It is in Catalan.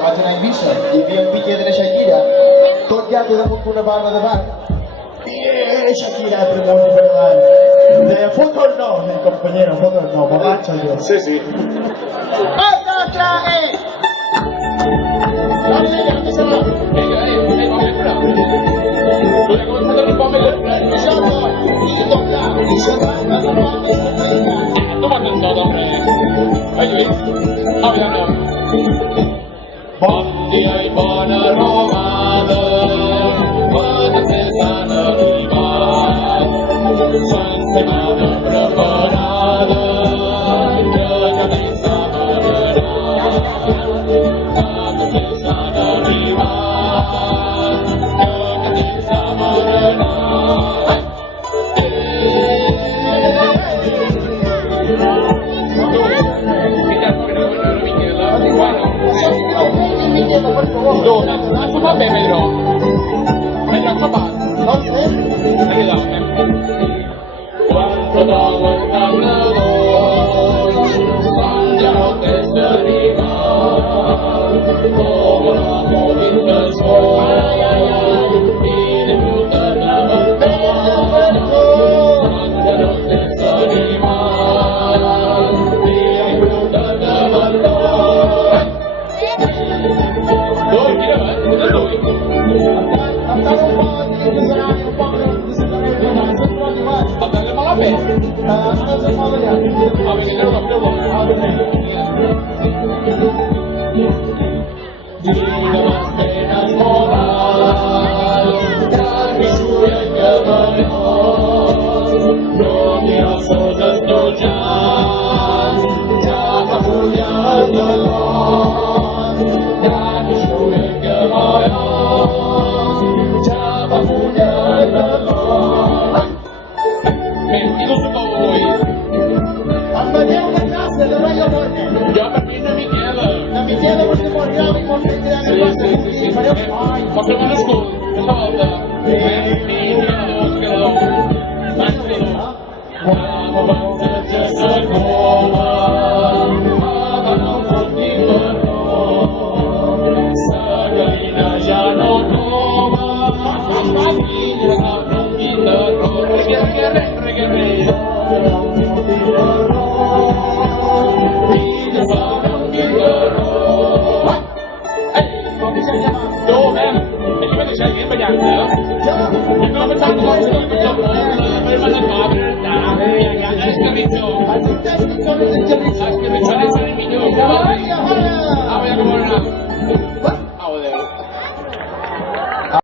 Faccio una invito, gli vi chiedere Shakira, togliate da una barra di parte. Shakira è premonti per la... Foto o no, compañero, foto o no, borracho yo. Sí, sí. ¡Otra traje! ¿Dónde se va? Venga, vamos a Voy a comenzar a romperme el Tomando todo, hombre. Ay, Bon dia i bona robada, bones estan arribant. Sant setmana preparada, que ja m'està berenant. Bones estan arribant, que ja m'està berenant. Dove? Vabbè, vedrò. Vedrò acabato. Perché dame? Quanto dopo il camminatore, mangiamo che si arriva, come l'amo del sole, in tutta la battaglia, mangiamo che si arriva, in tutta la battaglia.